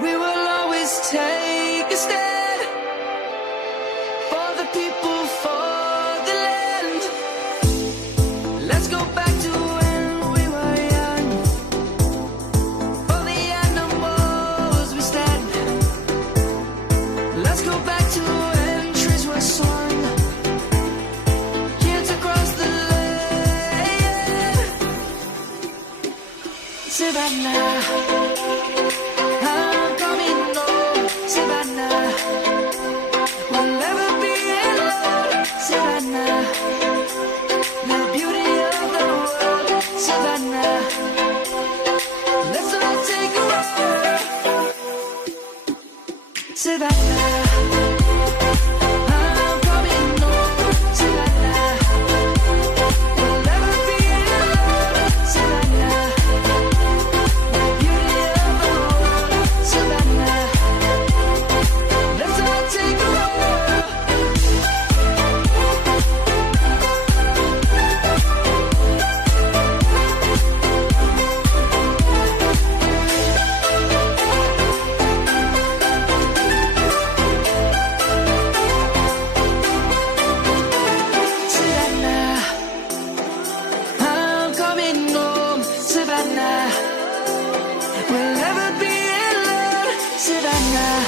We will always take a stand for the people, for the land. Let's go back to when we were young. For the animals we stand. Let's go back to when trees were swung. Kids across the land. Savannah, I'm coming home. Savannah, we'll never be alone. Savannah, the beauty of the world. Savannah, let's all take a walk. Savannah, I'm coming home. Savannah, we'll never be alone. Savannah, the beauty of the world. Savannah, let's all take a walk. Savannah, I'm coming home. Savannah, we'll never be alone. Savannah.